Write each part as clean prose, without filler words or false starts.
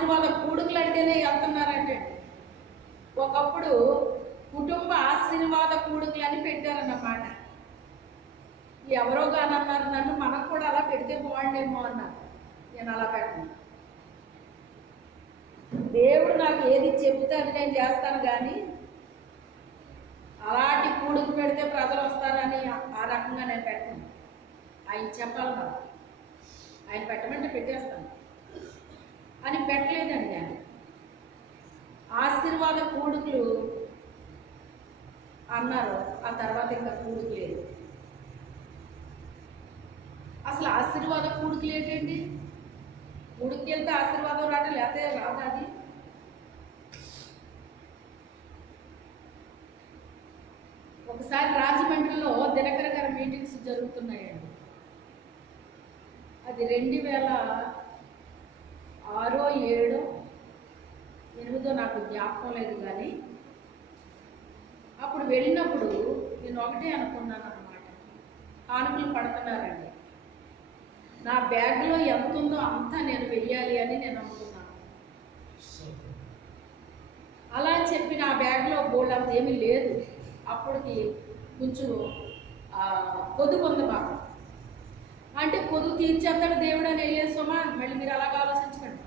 ఆశీర్వాద కూడుకులు అంటేనే వెళ్తున్నారంటే. ఒకప్పుడు కుటుంబ ఆశీర్వాద కూడుకులు అని పెట్టారన్నమాట. ఎవరో కానీ అన్నారు నన్ను, మనకు కూడా అలా పెడితే బాగుండేమో అన్నారు. నేను అలా పెట్టను. దేవుడు నాకు ఏది చెబితే అది నేను చేస్తాను, కానీ అలాంటి కూడుకు పెడితే ప్రజలు వస్తారని ఆ రకంగా నేను పెట్టను. ఆయన చెప్పాలి నాకు, ఆయన పెట్టమంటే పెట్టేస్తాను అని పెట్టలేదండి నేను. ఆశీర్వాద కూడుకులు అన్నారు, ఆ తర్వాత ఇంకా కూడుకు లేదు. అసలు ఆశీర్వాద కూడుకులు ఏంటండి? కూడుకుకి వెళ్తే ఆశీర్వాదం రాట, లేకపోతే రాదా? అది ఒకసారి రాజమండ్రిలో దినకర గారి మీటింగ్స్ జరుగుతున్నాయండి. అది 2006, 2007, 2008 నాకు జ్ఞాపకం లేదు, కానీ అప్పుడు వెళ్ళినప్పుడు నేను ఒకటే అనుకున్నాను అన్నమాట, కానుకలు పడుతున్నారండి, నా బ్యాగ్లో ఎంత ఉందో అంతా నేను వెయ్యాలి అని నేను అనుకున్నాను. అలా చెప్పి నా బ్యాగ్లో బోల్డ్ అంత ఏమీ లేదు. అప్పటికి కొంచెం పొదుపు ఉంది మాకు. అంటే పొదుపు తీర్చేస్తాడు దేవుడు అని వెళ్ళేది సుమా. మళ్ళీ మీరు అలాగ ఆలోచించండి.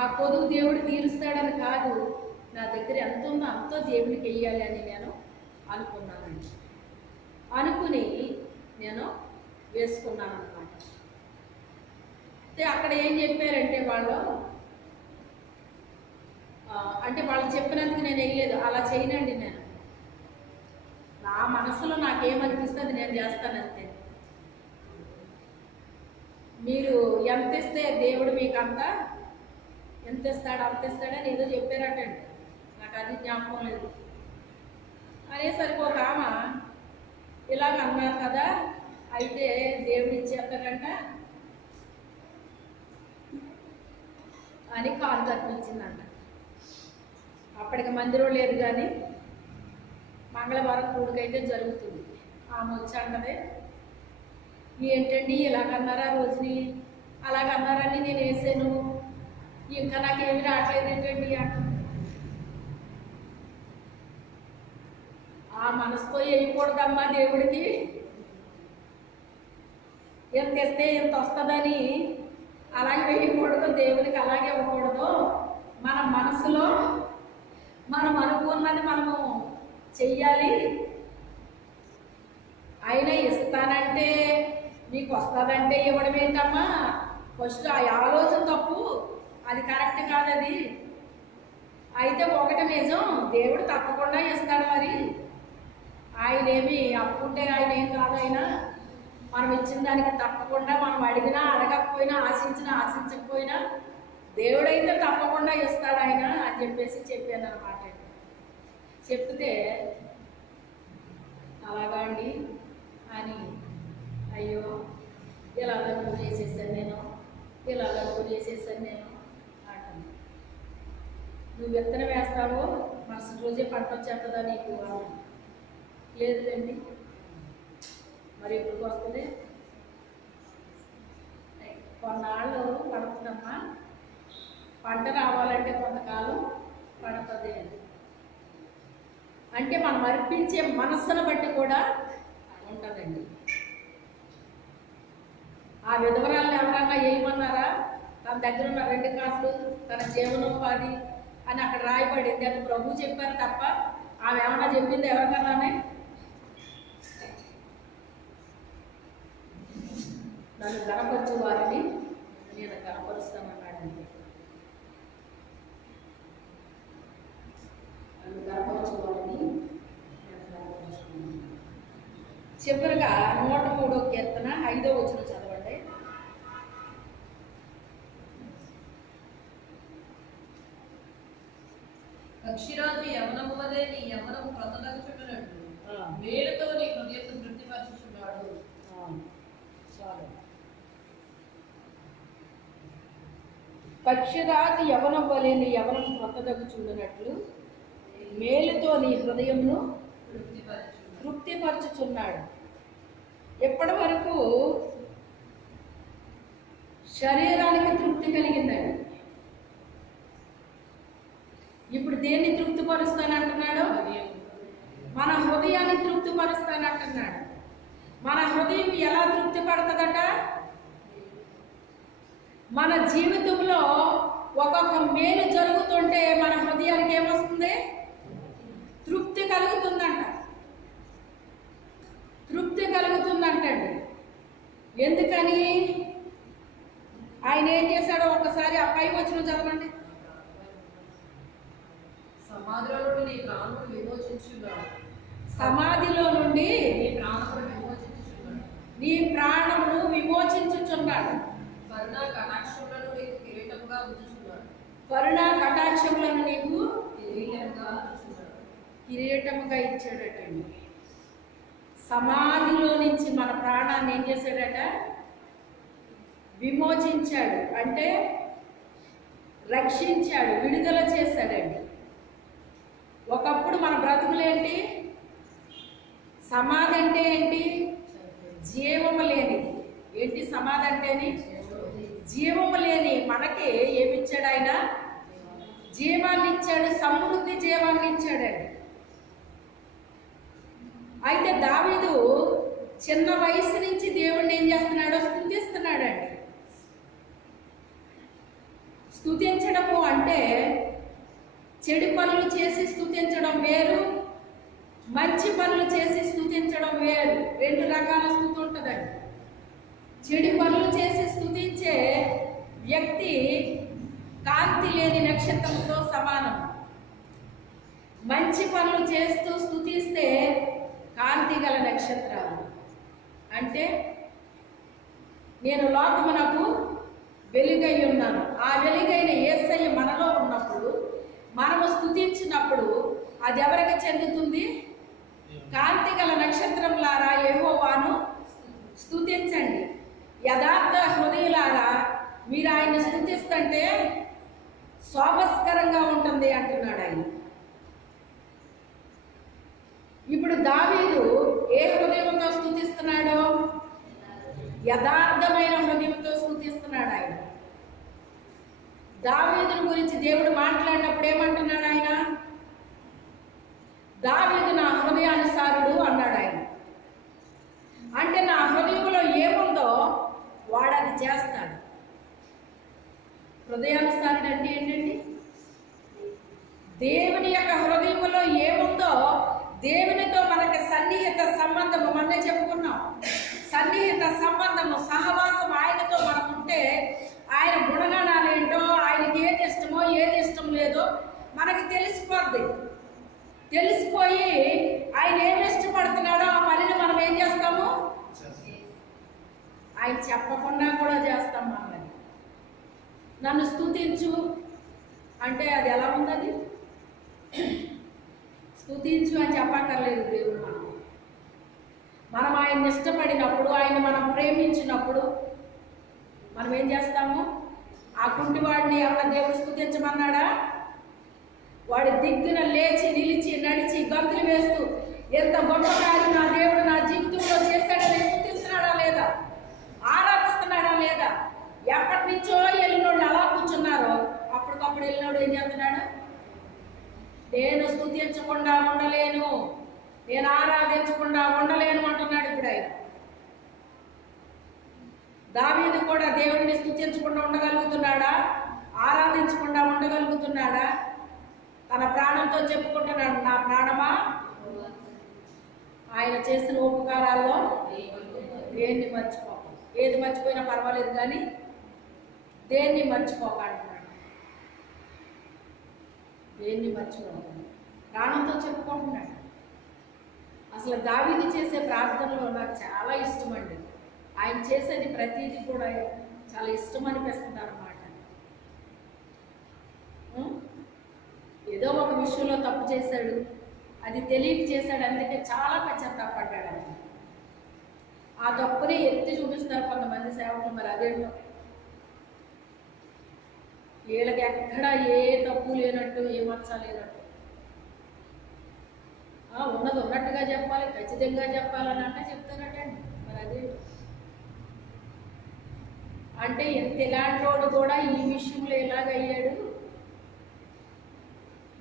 ఆ పొదుపు దేవుడు తీరుస్తాడని కాదు, నా దగ్గర ఎంత ఉందో అంతో దేవుడికి వెయ్యాలి అని నేను అనుకున్నానండి. అనుకుని నేను వేసుకున్నాను అన్నమాట. అయితే అక్కడ ఏం చెప్పారంటే వాళ్ళు, అంటే వాళ్ళు చెప్పినందుకు నేను వేయలేదు, అలా చేయనండి. నేను నా మనసులో నాకేమనిపిస్తుంది నేను చేస్తానంతే. మీరు ఎంత ఇస్తే దేవుడు మీకు అంతా ఎంత ఇస్తాడు అంత ఇస్తాడని ఏదో చెప్పారటండి, నాకు అది జ్ఞాపకం లేదు. అనేసరికి ఒక ఆమె ఇలాగ అన్నారు కదా, అయితే దేవుడు ఇచ్చేస్తాడంట అని కాలు తప్పించిందంట. అప్పటికి మందిరం లేదు, కానీ మంగళవారం కూడికైతే జరుగుతుంది. ఆమె వచ్చి అంటది, ఏంటండి ఇలాగన్నారా రోజుని, అలాగన్నారని నేను వేసాను, ఇంకా నాకేమి రావట్లేదు ఏంటండి అంట. ఆ మనసుతో వేయకూడదమ్మా దేవుడికి, ఎంత ఇస్తే ఎంత వస్తుందని అలాగే వేయకూడదు, దేవుడికి అలాగే ఇవ్వకూడదు. మన మనసులో మనం అనుకున్నది మనము చెయ్యాలి. ఆయన ఇస్తానంటే మీకు వస్తుందంటే ఇవ్వడం ఏంటమ్మా, ఫస్ట్ ఆ ఆలోచన తప్పు, అది కరెక్ట్ కాదు అది. అయితే ఒకటి నిజం, దేవుడు తప్పకుండా ఇస్తాడు. మరి ఆయన ఏమి అప్పుంటే ఆయన ఏం కాదు. ఆయన మనం ఇచ్చిన దానికి తప్పకుండా, మనం అడిగినా అడగకపోయినా, ఆశించినా ఆశించకపోయినా దేవుడైతే తప్పకుండా ఇస్తాడు ఆయన అని చెప్పాను అన్నమాట. చెప్తే అలాగా అండి అని, అయ్యో ఇలాగ నువ్వు చేసేసాను నేను, ఇలాగ నువ్వు చేసేసాను నేను అంటాను. నువ్వు విత్తనం వేస్తావో మరుసటి రోజే పంట వచ్చేస్తుందా నీకు? లేదండి. మరి ఎప్పుడు వస్తుంది? కొన్నాళ్ళు పడుతుందమ్మా, పంట రావాలంటే కొంతకాలం పడుతుంది. అంటే మనం అర్పించే మనస్సును బట్టి కూడా ఉంటుందండి. ఆ విధవరాలను ఎవరన్నా ఏమన్నారా? తన దగ్గర ఉన్న 2 కాసులు తన జీవనోపాధి అని అక్కడ రాయబడింది. అది ప్రభు చెప్పారు తప్ప ఆమె ఏమన్నా చెప్పింది ఎవరికన్నానే? నన్ను గణపరచు వారిని నేను గణపరుస్తానన్నాడండి. నన్ను గణపరచు వారిని నేను గణపరుస్తున్నాను. చివరిగా 103వ కీర్తన 5వ వచనం చదవండి. పక్షిరాజు యవనము వలె నీ యవనము క్రొత్తదగు చుట్టనట్టు మేలుతో నీ హృదయం తృప్తిపరచుచున్నాడు. చాలు. పక్షిరాజు యవనం వలె నీ యవనం క్రొత్తదగు చూడనట్లు మేలుతో నీ హృదయంను తృప్తిపరచుచున్నాడు. ఎప్పటి వరకు శరీరానికి తృప్తి కలిగిందండి. ఇప్పుడు దేన్ని తృప్తిపరుస్తానంటున్నాడు? మన హృదయాన్ని తృప్తిపరుస్తానంటున్నాడు. మన హృదయం ఎలా తృప్తి పడుతుందట? మన జీవితంలో ఒక్కొక్క మేలు జరుగుతుంటే మన హృదయానికి ఏమొస్తుంది? తృప్తి కలుగుతుందంట. తృప్తి కలుగుతుందంటండి. ఎందుకని? ఆయన ఏం చేశాడో ఒక్కసారి ఆ పై వచనం చదవండి. సమాధిలో నుండి నీ ప్రాణమును విమోచించున్నాడు. సమాధిలో నుండి నీ ప్రాణమును విమోచించుచున్నాడు. నీ ప్రాణమును విమోచించుచున్నాడు. కరుణా కటాక్షములను నీకు కిరీటముగా ఉంచుచున్నాడు. కరుణా కటాక్షములను నీకు కిరీటముగా ఉంచుచున్నాడు. కిరీటముగా ఇచ్చాడటండి. సమాధిలో నుంచి మన ప్రాణాన్ని ఏం చేశాడట? విమోచించాడు. అంటే రక్షించాడు, విడుదల చేశాడండి. ఒకప్పుడు మన బ్రతుకులేంటి? సమాధి అంటే ఏంటి? జీవము లేనిది. ఏంటి సమాధి అంటేని? జీవము లేని మనకి ఏమిచ్చాడు ఆయన? జీవాన్ని ఇచ్చాడు, సమృద్ధి జీవాన్ని ఇచ్చాడండి. అయితే దావీదు చిన్న వయసు నుంచి దేవుణ్ణి ఏం చేస్తున్నాడో స్తుతిస్తున్నాడండి. స్తుతించడము అంటే చెడు పనులు చేసి స్తుతించడం వేరు, మంచి పనులు చేసి స్తుతించడం వేరు. రెండు రకాల స్తుతి ఉంటుందండి. చెడు పనులు చేసి స్తుతించే వ్యక్తి కాంతి లేని నక్షత్రంతో సమానం. మంచి పనులు చేస్తూ స్తుతిస్తే కాంతి గల నక్షత్రాలు. అంటే నేను లోకమునకు వెలుగై ఉన్నాను. ఆ వెలుగైన యేసయ్య మనలో ఉన్నప్పుడు, మనము స్తుతించినప్పుడు అది ఎవరికి చెందుతుంది? కాంతి గల నక్షత్రంలారా యెహోవాను స్తుతించండి. యథార్థ హృదయులారా మీరు ఆయన స్తుతిస్తుంటే శోభస్కరంగా ఉంటుంది అంటున్నాడు ఆయన. ఇప్పుడు దావీదు ఏ హృదయంతో స్తుతిస్తున్నాడు? యథార్థమైన హృదయంతో స్తుతిస్తున్నాడు ఆయన. దావీదుని గురించి దేవుడు మాట్లాడినప్పుడు ఏమంటున్నాడు ఆయన? దావీదు నా హృదయానుసారుడు అన్నాడు ఆయన. అంటే నా హృదయంలో ఏముందో వాడు అది చేస్తాడు. హృదయానుసారుడు అంటే ఏంటండి? దేవుని యొక్క హృదయంలో ఏముందో, దేవునితో మనకి సన్నిహిత సంబంధము, మొన్నే చెప్పుకున్నాం. సన్నిహిత సంబంధము, సహవాసం ఆయనతో మనకుంటే ఆయన గుణగణాలు ఏంటో, ఆయనకి ఏది ఇష్టమో ఏది ఇష్టం లేదో మనకి తెలిసిపోద్ది. తెలిసిపోయి ఆయన ఏమి ఇష్టపడుతున్నాడో ఆ పనిని మనం ఏం చేస్తాము? ఆయన చెప్పకుండా కూడా చేస్తాం. మనల్ని నన్ను స్తుతించు అంటే అది ఎలా ఉంది? స్తుతించు అని చెప్పక్కర్లేదు దేవుడు. మనం ఆయన్ని ఇష్టపడినప్పుడు, ఆయన మనం ప్రేమించినప్పుడు మనం ఏం చేస్తాము? ఆ కుంటివాడిని ఎవరైనా దేవుడు స్తుతించమన్నాడా? వాడి దిగ్గున లేచి నిలిచి నడిచి గంతులు వేస్తూ ఎంత గొప్ప కార్యం నా దేవుడు నా జీవితంలో చేశాడని స్తుతిస్తున్నాడా లేదా? ఆరాధిస్తున్నాడా లేదా? ఎప్పటి నుంచో వెళ్ళినోళ్ళు అలా కూర్చున్నారో అప్పటికప్పుడు వెళ్ళినోడు ఏం చేస్తున్నాడు? నేను స్తుతించకుండా ఉండలేను, నేను ఆరాధించకుండా ఉండలేను అంటున్నాడు ఇప్పుడు ఆయన. దావీదు కూడా దేవుడిని స్తుతించకుండా ఉండగలుగుతున్నాడా? ఆరాధించకుండా ఉండగలుగుతున్నాడా? తన ప్రాణంతో చెప్పుకుంటున్నాడు, నా ప్రాణమా ఆయన చేసిన ఉపకారాల్లో దేన్ని మర్చిపోక. ఏది మర్చిపోయినా పర్వాలేదు కానీ దేన్ని మర్చిపోక అంటున్నాడు. దేన్ని మర్చిపోక ప్రాణంతో చెప్పుకుంటున్నాడు. అసలు దావీదు చేసే ప్రార్థనలో నాకు చాలా ఇష్టం అండి. ఆయన చేసేది ప్రతిదీ కూడా చాలా ఇష్టం అనిపిస్తుంది అన్నమాట. ఏదో ఒక విషయంలో తప్పు చేశాడు, అది తెలియక చేశాడు, అందుకే చాలా పశ్చాత్తాపడ్డాడు ఆయన. ఆ తప్పుని ఎత్తి చూపిస్తారు కొంతమంది సేవకులు. మరి అదేంటో వీళ్ళకి ఎక్కడ ఏ తప్పు లేనట్టు, ఏ మచ్చ లేనట్టు, ఉన్నది ఉన్నట్టుగా చెప్పాలి, ఖచ్చితంగా చెప్పాలని అంటే చెప్తారటండి. మరి అదే అంటే ఎంత ఇలాంటి వాడు కూడా ఈ విషయంలో ఎలాగయ్యాడు.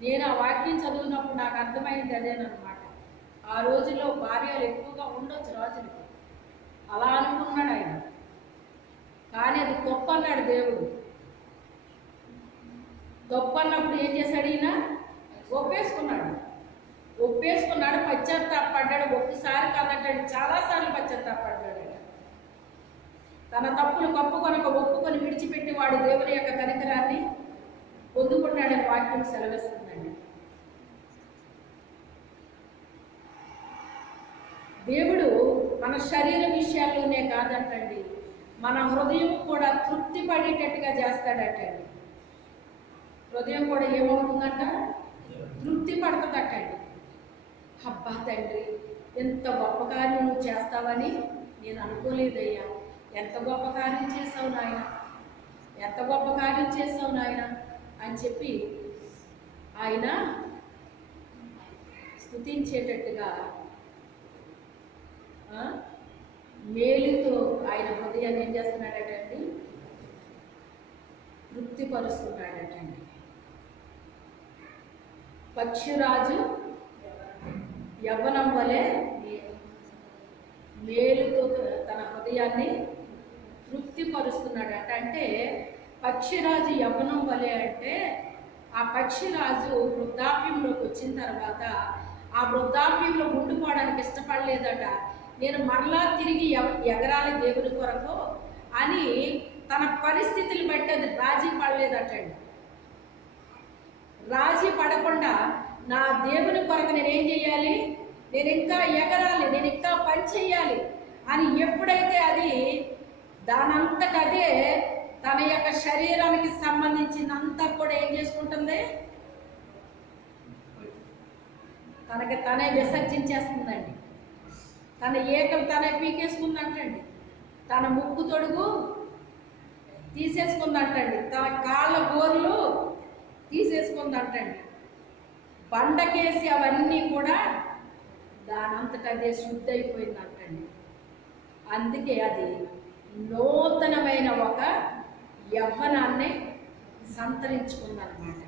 నేను ఆ వాక్యం చదివినప్పుడు నాకు అర్థమైంది అదేనమాట. ఆ రోజుల్లో భార్యలు ఎక్కువగా ఉండొచ్చు రాజులకి, అలా అనుకున్నాడు ఆయన. కానీ అది గొప్ప అన్నాడు దేవుడు. గొప్ప అన్నప్పుడు ఏం చేశాడు ఈయన? ఒప్పేసుకున్నాడు. పశ్చాత్తాపడ్డాడు. ఒక్కసారి కాదంటాడు, చాలాసార్లు పశ్చాత్తాపడ్డాడు. తన తప్పులు ఒప్పుకొని విడిచిపెట్టి వాడు దేవుని యొక్క కనికరాన్ని పొందుకున్నాడని వాక్యం సెలవిస్తుందండి. దేవుడు మన శరీర విషయాల్లోనే కాదంటండి, మన హృదయం కూడా తృప్తి పడేటట్టుగా చేస్తాడటండి. హృదయం కూడా ఏమవుతుందంట? తృప్తి పడుతుందటండి. అబ్బా తండ్రి, ఎంత గొప్ప కార్యం నువ్వు చేస్తావని నేను అనుకోలేదయ్యా. ఎంత గొప్ప కార్యం చేసావు నాయన, ఎంత గొప్ప కార్యం చేసావు నాయన అని చెప్పి ఆయన స్తుతించేటట్టుగా మేలుతో ఆయన హృదయాన్ని ఏం చేస్తున్నాడటండి? తృప్తిపరుస్తున్నాడటండి. పక్షిరాజు యవ్వనం వలె మేలుతో తన హృదయాన్ని తృప్తిపరుస్తున్నాడట. అంటే పక్షిరాజు యవ్వనం వలె అంటే ఆ పక్షిరాజు వృద్ధాప్యంలోకి వచ్చిన తర్వాత ఆ వృద్ధాప్యంలో ఉండిపోవడానికి ఇష్టపడలేదట. నేను మరలా తిరిగి ఎగరాలి దేవుని కొరకు అని తన పరిస్థితులు బట్టి అది రాజీ పడలేదటండి. రాజీ పడకుండా నా దేవుని కొరకు నేనేం చేయాలి, నేను ఇంకా ఎగరాలి, నేను ఇంకా పని చేయాలి అని ఎప్పుడైతే అది దానంతటదే తన యొక్క శరీరానికి సంబంధించినంతా కూడా ఏం చేసుకుంటుంది, తనకి తనే విసర్జించేస్తుందండి. తన ఏకం తనే పీకేసుకుందంటండి. తన ముక్కు తొడుగు తీసేసుకుందంటండి. తన కాళ్ళ గోర్లు తీసేసుకుందంటండి. బండకేసి అవన్నీ కూడా దానంతటదే శుద్ధి అయిపోయిందంటండి. అందుకే అది నూతనమైన ఒక యవ్వనాన్ని సంతరించుకుందన్నమాట.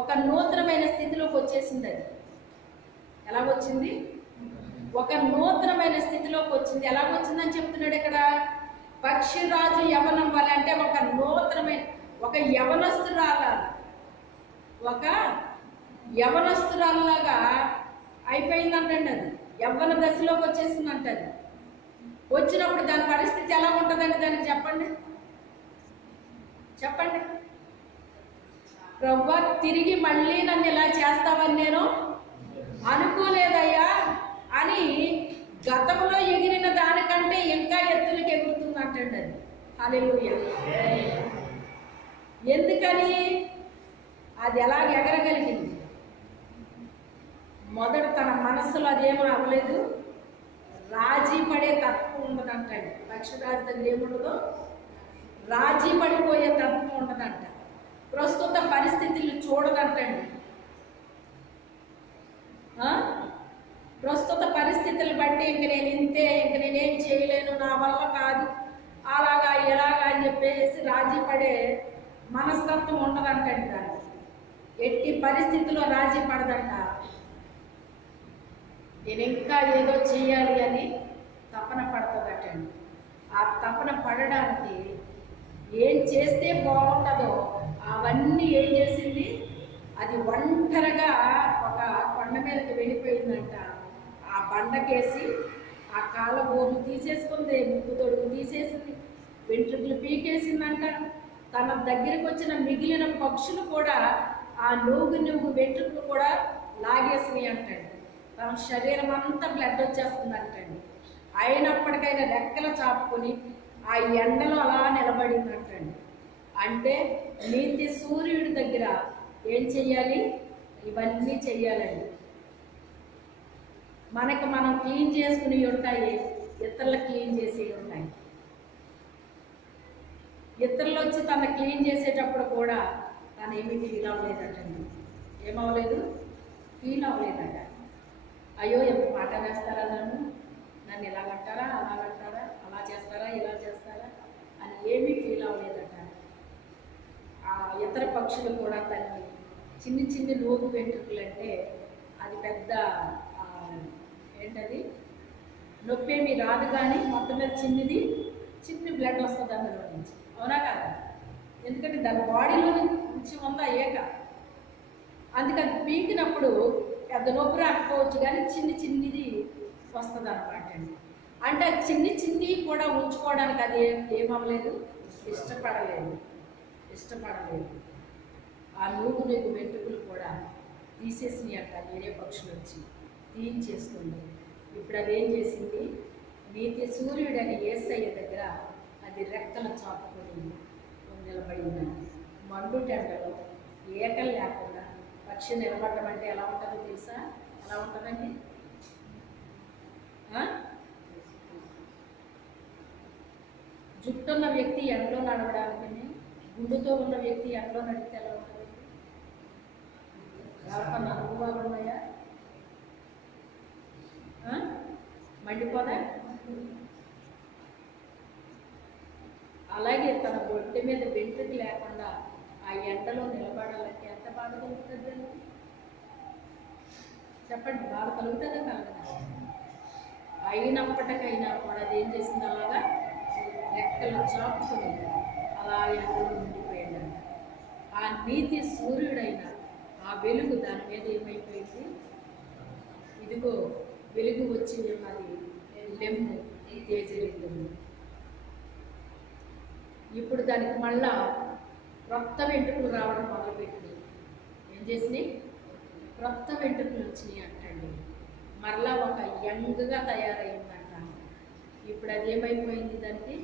ఒక నూతనమైన స్థితిలోకి వచ్చేసింది. అది ఎలాగొచ్చింది? ఒక నూతనమైన స్థితిలోకి వచ్చింది. ఎలాగొచ్చిందని చెప్తున్నాడు ఇక్కడ. పక్షిరాజు యవనం వల్ల అంటే ఒక నూతనమైన ఒక యవనస్తురాలాగా అయిపోయిందంటండి. అది యవ్వన దశలోకి వచ్చేసిందంట. అది వచ్చినప్పుడు దాని పరిస్థితి ఎలా ఉంటుందండి? దానికి చెప్పండి. ప్రభువా, తిరిగి మళ్ళీ నన్ను ఇలా చేస్తావని నేను అనుకోలేదయ్యా అని గతంలో ఎగిరిన దానికంటే ఇంకా ఎత్తులకు ఎగురుతుందంటండి. అది హల్లెలూయా. ఎందుకని? అది ఎలాగ ఎగరగలిగింది? మొదట తన మనస్సులో అదేమో అవ్వలేదు. రాజీ పడే తత్వం ఉండదంటండి. పక్షిరాజు దగ్గర ఏముండదు? రాజీ పడిపోయే తత్వం ఉండదంట. ప్రస్తుత పరిస్థితులు చూడదంటండి. ప్రస్తుత పరిస్థితులు బట్టి ఇంక నేను ఇంతే, ఇంక నేనేం చేయలేను, నా వల్ల కాదు, అలాగా ఎలాగా అని చెప్పేసి రాజీ పడే మనస్తత్వం ఉండదంటండి. దాన్ని ఎట్టి పరిస్థితుల్లో రాజీ పడదంట. నేను ఇంకా ఏదో చేయాలి అని తపన పడుతుందటండి. ఆ తపన పడడానికి ఏం చేస్తే బాగుంటుందో అవన్నీ ఏం చేసింది? అది ఒంటరిగా ఒక కొండ మీదకి వెళ్ళిపోయిందంట. ఆ బండకేసి ఆ కాళ్ళ గోర్లు తీసేసుకుంది, ముక్కు తొడుగు తీసేసింది, వెంట్రుకలు పీకేసిందంట. తన దగ్గరికి వచ్చిన మిగిలిన పక్షులు కూడా ఆ నూగు వెంట్రుకలు కూడా లాగేసినాయి అంటండి. తన శరీరం అంతా బ్లడ్ వచ్చేస్తుందంటండి. అయినప్పటికైనా రెక్కలు చాపుకొని ఆ ఎండలో అలా నిలబడిందంటండి. అంటే నీతి సూర్యుడి దగ్గర ఏం చెయ్యాలి? ఇవన్నీ చెయ్యాలండి. మనకు మనం క్లీన్ చేసుకుని ఉంటాయి, ఇతరులకు క్లీన్ చేసేవి ఉంటాయి. ఇతరులు వచ్చి తను క్లీన్ చేసేటప్పుడు కూడా తను ఏమీ ఫీల్ అవ్వలేదటండి. ఏమవ్వలేదు? ఫీల్ అవ్వలేదట. అయ్యో, ఎంత మాట వేస్తారా, నన్ను ఇలా కట్టారా, అలా కట్టారా, అలా చేస్తారా, ఇలా చేస్తారా ఏమీ ఫీల్ అవ్వలేదట. ఆ ఇతర పక్షులు కూడా దాన్ని చిన్ని చిన్ని నూగు వెంట్రుకలు అంటే అది పెద్ద ఆ, ఏంటది నొప్పి ఏమీ రాదు, కానీ మొత్తం మీద చిన్ని బ్లడ్ వస్తుంది అందులో నుంచి. అవునా కదా? ఎందుకంటే దాని బాడీలో నుంచి ఉందా ఏక, అందుకని పీకినప్పుడు పెద్ద నొప్పి రాకపోవచ్చు, కానీ చిన్నిది వస్తుంది అనమాట అండి. అంటే చిన్ని కూడా ఉంచుకోవడానికి అది ఏమవ్వలేదు, ఇష్టపడలేదు. ఆ నూగు వెంట్రుకలు కూడా తీసేసినాయి అట్లా వేరే పక్షులు వచ్చి తీయించేసుకుంది. ఇప్పుడు అది ఏం చేసింది, నీతి సూర్యుడని యేసయ్య దగ్గర అది రెక్కలు చాపుకొని నిలబడిందండి. మండు టెండలో ఏకలు లేకుండా పక్షి నిలబడడం అంటే ఎలా ఉంటుందో తెలుసా? ఎలా ఉంటుందండి? జుట్టున్న వ్యక్తి ఎండలో నడవడానికి, గుండుతో ఉన్న వ్యక్తి ఎండలో నడిస్తే ఎలా ఉంటుంది? ఎవరికన్నా అనుభవాలు ఉన్నాయా? మండిపోదా? అలాగే తన బొట్టె మీద వెంట్రుక లేకుండా ఆ ఎండలో నిలబడాలంటే ఎంత బాధ కలుగుతుంది? చెప్పండి, బాధ కలుగుతుందా కలగదా? అయినప్పటికైనా కూడా అది ఏం చేసింది, అలాగా రెక్కలు చాపుకుని అలా ఎండలో ఉండిపోయిందంట. ఆ నీతి సూర్యుడైన ఆ వెలుగు దాని మీద ఏమైపోయింది, ఇదిగో వెలుగు వచ్చి ఉన్నది, లెమ్ము తేజరిల్లుము. ఇప్పుడు దానికి మళ్ళా క్రొత్త వెంట్రుకలు రావడం మొదలుపెట్టింది. ఏం చేసినాయి? క్రొత్త వెంట్రుకలు వచ్చినాయి అంటండి. మరలా ఒక యంగ్గా తయారైందంట. ఇప్పుడు అది ఏమైపోయింది, దానికి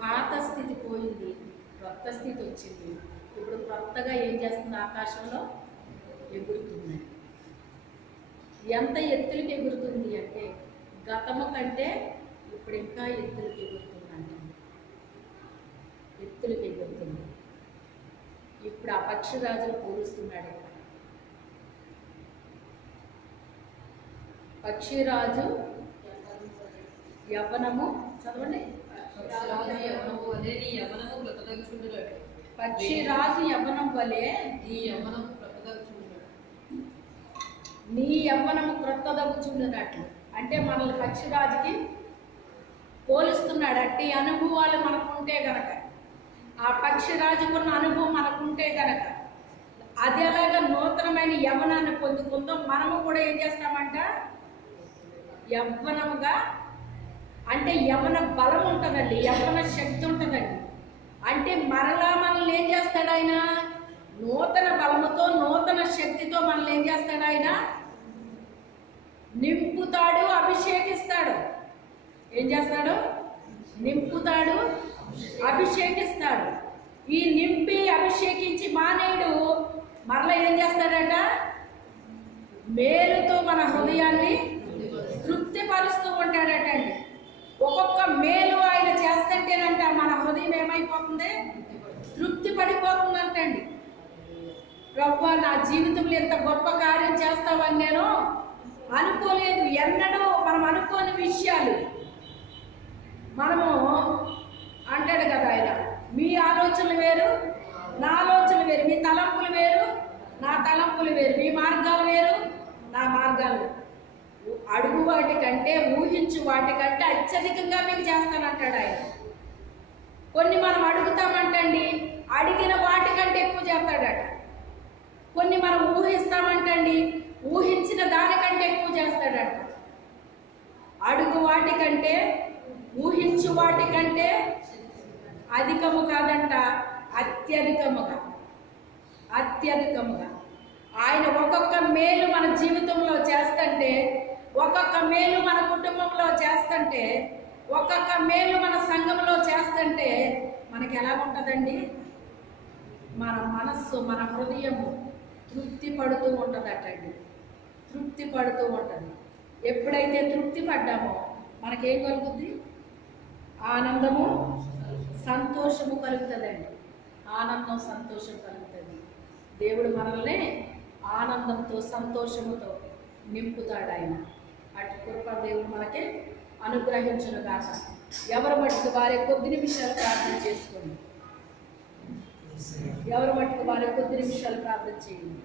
పాత స్థితి పోయింది, క్రొత్త స్థితి వచ్చింది. ఇప్పుడు క్రొత్తగా ఏం చేస్తుంది, ఆకాశంలో ఎగురుతుంది. ఎంత ఎత్తులకి ఎగురుతుంది అంటే గతము కంటే ఇప్పుడు ఇంకా ఎత్తులకి ఎగురుతుందంట. ఎత్తులకి ఎగురుతుంది. ఇప్పుడు ఆ పక్షిరాజును పోలుస్తున్నాడు. పక్షిరాజు యవ్వనము, చదవండి. పక్షిరాజు యవ్వనం వలె నీ యవ్వనము క్రొత్తదగుచుండునట్లు. అంటే మనల్ని పక్షిరాజుకి పోలుస్తున్నాడు. అట్టి అనుభవాలు మనకుంటే గనక, ఆ పక్షిరాజుకున్న అనుభవం మనకుంటే గనక అది ఎలాగా నూతనమైన యవ్వనాన్ని పొందుకుందో మనము కూడా ఏం చేస్తామంట, యవ్వనముగా. అంటే యవ్వన బలం ఉంటుందండి, యవ్వన శక్తి ఉంటుందండి. అంటే మరలా మనల్ని ఏం చేస్తాడు ఆయన, నూతన బలముతో నూతన శక్తితో మనల్ని ఏం చేస్తాడు ఆయన, నింపుతాడు, అభిషేకిస్తాడు. ఏం చేస్తాడు? నింపుతాడు, అభిషేకిస్తాడు. ఈ నింపి అభిషేకించి మానేయుడు మరలా ఏం చేస్తాడట, మేలుతో మన హృదయాన్ని తృప్తిపరుస్తూ ఉంటాడట అండి. ఒక్కొక్క మేలు ఆయన చేస్తుంటేనంట మన హృదయం ఏమైపోతుంది, తృప్తి పడిపోతుందంటండి. ప్రభువా, నా జీవితంలో ఎంత గొప్ప కార్యం చేస్తావని నేను అనుకోలేదు. ఎన్నడూ మనం అనుకోని విషయాలు మనము అంటాడు కదా ఆయన, మీ ఆలోచనలు వేరు నా ఆలోచనలు వేరు, మీ తలంపులు వేరు నా తలంపులు వేరు, మీ మార్గాలు వేరు నా మార్గాలు. అడుగు వాటికంటే ఊహించు వాటికంటే అత్యధికంగా మీకు చేస్తానంటాడు ఆయన. కొన్ని మనం అడుగుతామంటండి, అడిగిన వాటికంటే ఎక్కువ చేస్తాడట. కొన్ని మనం ఊహిస్తామంటండి, ఊహించిన దానికంటే ఎక్కువ చేస్తాడట. అడుగు వాటికంటే ఊహించు వాటికంటే అధికము కాదంట, అత్యధికముగా ఆయన ఒక్కొక్క మేలు మన జీవితంలో చేస్తుంటే, ఒక్కొక్క మేలు మన కుటుంబంలో చేస్తుంటే, ఒక్కొక్క మేలు మన సంఘంలో చేస్తుంటే మనకి ఎలా ఉంటుందండి, మన మనస్సు మన హృదయము తృప్తి పడుతూ ఉంటుందటండి. తృప్తి పడుతూ ఉంటుంది. ఎప్పుడైతే తృప్తి పడ్డామో మనకేం కలుగుద్ది, ఆనందము సంతోషము కలుగుతుందండి. ఆనందం సంతోషం కలుగుతుంది. దేవుడు మనల్ని ఆనందంతో సంతోషముతో నింపుతాడు ఆయన. అటు కృప దేవుడు మనకి అనుగ్రహించును గాక. ఎవరు మట్టుకు వారే కొద్ది నిమిషాలు ప్రార్థన చేసుకోండి. ఎవరు మట్టుకు వారే కొద్ది నిమిషాలు ప్రార్థన చేయండి.